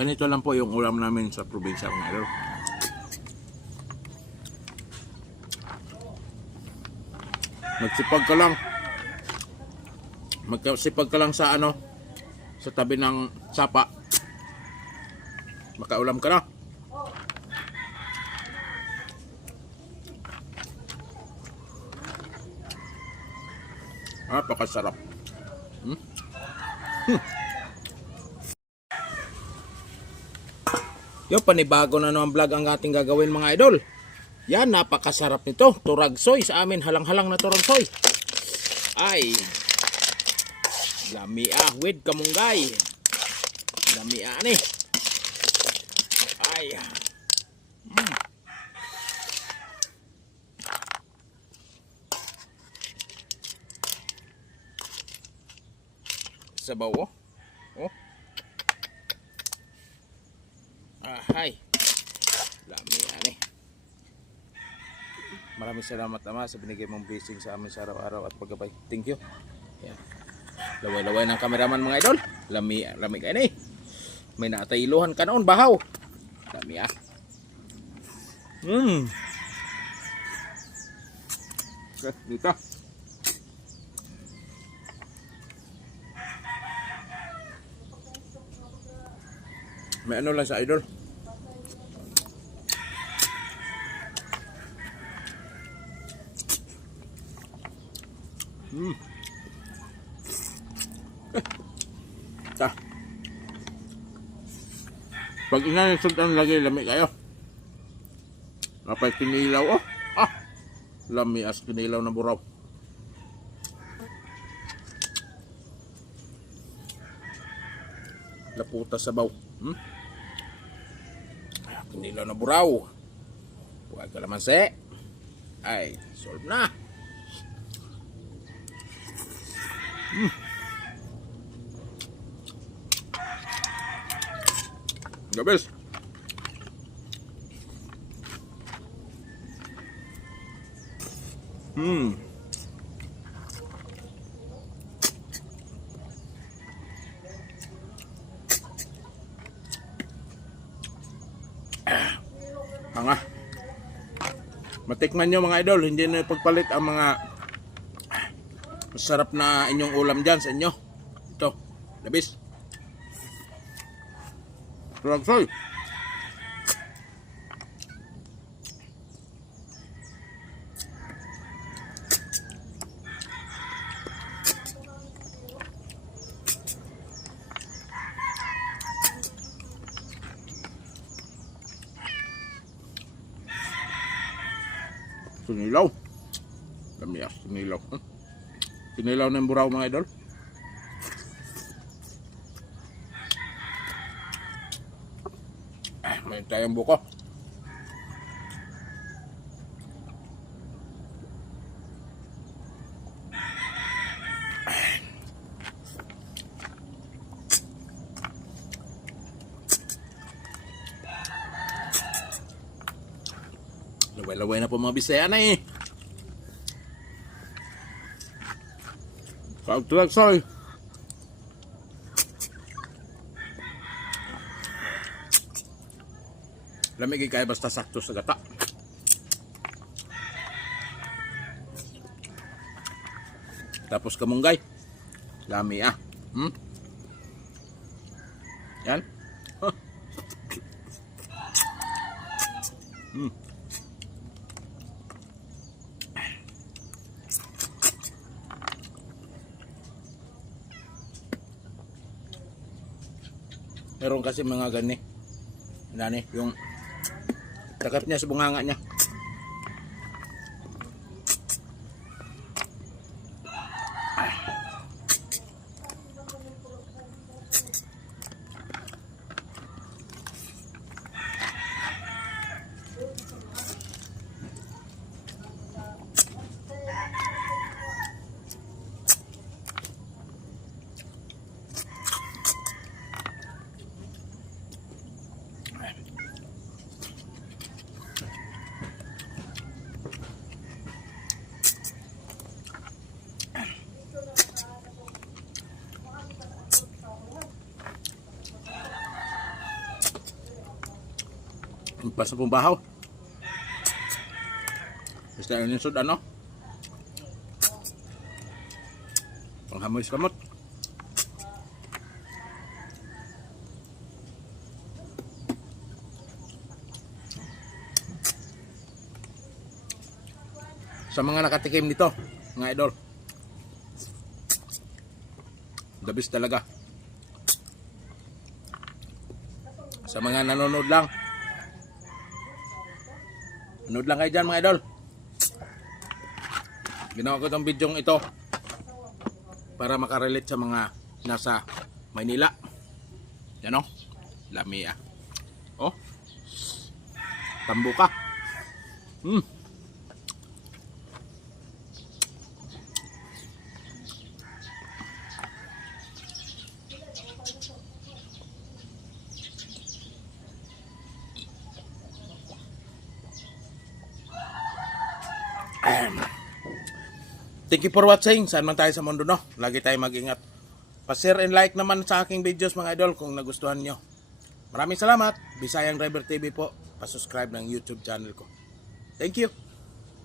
Ganito lang po yung ulam namin sa probinsya mga idol. Magsipag ka lang sa ano, sa tabi ng sapa. Makaulam ka na. Napakasarap. Yung panibago na naman vlog ang ating gagawin mga idol. Yan, napakasarap nito. Turagsoy sa amin, halang-halang na turagsoy. Ay, lamia with kamunggay. Lamia ni. Ay. Sabaw oh. Oh. Ay. Lamia ni. Maraming salamat Ama sa binigay mong blessing sa amin sa araw-araw at paggabay. Thank you. Yan. Laway-laway ng cameraman mga idol. Lami kayo ni. May natailuhan ka noon, bahaw. Lami ah. Okay, dito. May ano lang sa idol. Ta. Pag inayasod ang lagi, lami kayo. Napay kinilaw oh. Lami as kinilaw na buraw. Laputa sabaw. Kinilaw na buraw. Huwag ka naman se. Ay, solve na. Gabes. Mga matikman nyo mga idol, hindi na pagpalit ang mga masarap na inyong ulam dyan sa inyo. Ito, labis. Turagsoy. Sinilaw. Lamias, sinilaw. Sinilaw ng buraw mga idol. May tayong buko. Laway-laway na po mga Bisaya na eh. Turagsoy. Lamig kaya basta sakto sa gata. Tapos kamunggay. Lami ah. Yan. Meron kasi mga gani. Nani, yung takap niya sa bunganga niya. Pas na pong bahaw. Basta yun yung sud, ano? Panghamoy sa kamot. Sa mga nakatikim nito, mga idol, the best talaga. Sa mga nanonood lang, nanood lang kayo dyan mga idol. Ginawa ko itong video ito para makarelate sa mga nasa Maynila. Yan o, lami ah. Oh, tambuka. Thank you for watching. Saan man tayo sa mundo, no? Lagi tayo mag-ingat. Pa-share and like naman sa aking videos mga idol kung nagustuhan nyo. Maraming salamat. Bisayang Driver TV po. Pa-subscribe ng YouTube channel ko. Thank you.